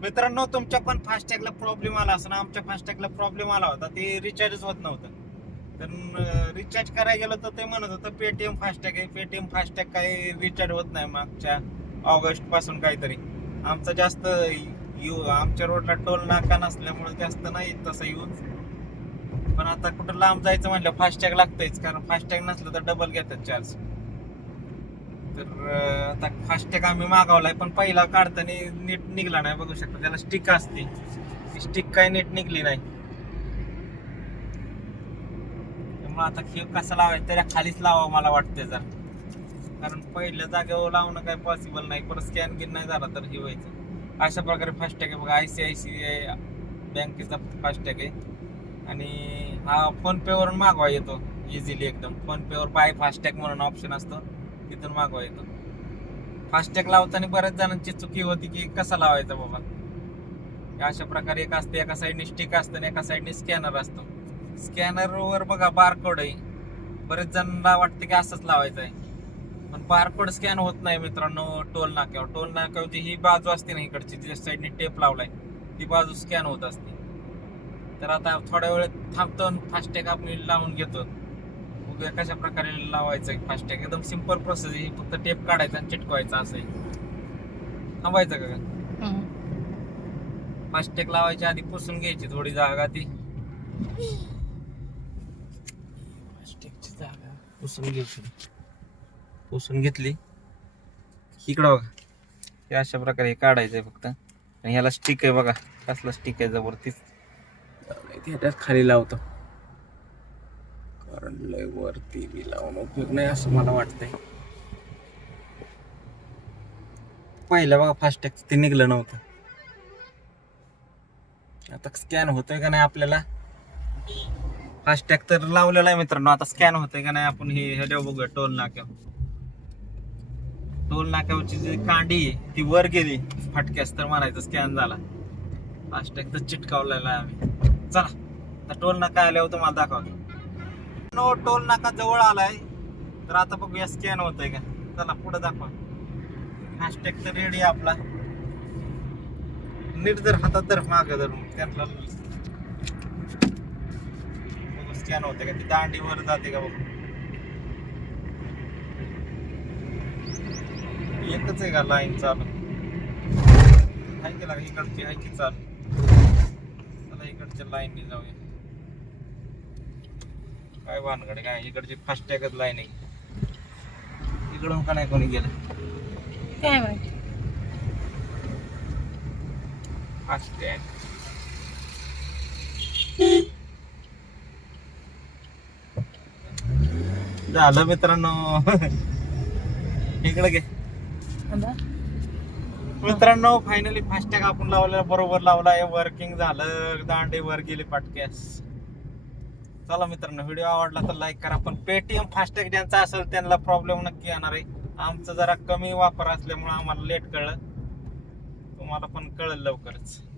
मित्रांनो तुमच्या पण फास्टॅगला प्रॉब्लेम आला असं आमच्या फास्टॅगला प्रॉब्लेम आला होता ते रिचार्जच होत नव्हतं. तर रिचार्ज करायला गेलं तर ते म्हणत होतं पेटीएम फास्टॅग आहे पेटीएम फास्टॅग काही रिचार्ज होत नाही मागच्या ऑगस्टपासून काहीतरी. आमचा जास्त यू आमच्या रोडला टोल नाका नसल्यामुळे जास्त नाही तसा यूज पण आता कुठं लांब जायचं म्हणलं फास्टॅग लागतंयच कारण फास्टॅग नसलं तर डबल घेतात चार्ज तर आता फास्टॅग आम्ही मागवलाय पण पहिला काढताना नीट निघला नाही बघू शकता. त्याला स्टिक असते. स्टिक काय नीट निघली नाही. त्यामुळे आता खेळ कसा लावायचा त्याच्या खालीच लावावं मला वाटतंय जर. कारण पहिल्या जागेवर लावणं काही पॉसिबल नाही. परत स्कॅन गिन नाही झाला तर हे व्हायचं. अशा प्रकारे फास्टॅग आहे बघा. I C I C I बँकेचा फास्टॅग आहे. आणि हा फोनपेवरून मागवा येतो. इझिली एकदम. फोनपेवर बाय फास्टॅग म्हणून ऑप्शन असतं. तिथून मागवायचं. फास्टॅग लावताना बऱ्याच जणांची चुकी होती की कसा लावायचा बाबा? अशा प्रकारे एक असते एका साईडने स्टिक असतं आणि एका साईडने स्कॅनर असतो. स्कॅनरवर बघा बारकोड आहे. बरेच जणांना वाटतं की असंच लावायचं आहे. पण बारकोड स्कॅन होत नाही मित्रांनो टोल नाक्यावर. टोल नाक्यावरची ही बाजू असते ना इकडची ज्या साईडने टेप लावलाय ती बाजू स्कॅन होत असते. तर आता थोड्या वेळ थांबतो फास्टॅग आपण लावून घेतो. कशा प्रकारे लावायचं फास्टॅग एकदम सिंपल प्रोसेस आहे. फक्त टेप काढायचा आणि चिटकवायचा असं आहे थांबायचं का? फास्टॅग लावायच्या आधी पुसून घ्यायची थोडी जागा ती. फास्टॅगची जागा पुसून घ्यायची. पुसून घेतली. इकडं बघा. हे अशा प्रकारे हे काढायचंय फक्त. आणि ह्याला स्टिक आहे बघा. कसला स्टिक आहे जबरतीच ते त्यात खाली लावतो. कारण लय वरती बी लावून उपयोग नाही असं मला वाटतंय. पहिलं बघा फास्टॅग ते निघलं नव्हतं. आता स्कॅन होतोय का नाही आपल्याला? फास्टॅग तर लावलेला आहे मित्रांनो आता स्कॅन होतोय का नाही आपण हे हे बघूया टोल नाक्या टोल नाक्यावरची जी कांडी आहे ती वर गेली फाटक्यास तर म्हणायचं स्कॅन झाला. फास्टॅग तर चिटकावलेला आहे आम्ही. चला आता टोल नाका आल्यावर तुम्हाला दाखवतो. नो टोल नाका जवळ आलाय. तर आता बघूया स्कॅन होतंय का? चला पुढे दाखवा. हॅशटॅग तर रेडी आपला. नीट जर हातात तर माग जर त्यांना स्कॅन होते का? ती दांडी वर जाते का बघू? एकच आहे का लाईन चालू? आहे की इकडची आहे की चालू? चला इकडच्या लाईनने जाऊया. काय भानगड आहे, काय? इकडची फास्टॅगच लाईन आहे. इकडून का नाही कोणी गेलं? काय माहिती? फास्टॅग झालं मित्रांनो. इकडे घे. मित्रांनो फायनली फास्टॅग आपण लावलेला बरोबर लावलाय. वर्किंग झालं. दांडे वर गेले पाटक्यास. चला मित्रांनो व्हिडिओ आवडला तर लाईक करा. पण पेटीएम फास्टॅग ज्यांचा असेल त्यांना प्रॉब्लेम नक्की येणार आहे. आमचं जरा कमी वापर असल्यामुळे आम्हाला लेट कळलं. तुम्हाला पण कळलं लवकरच.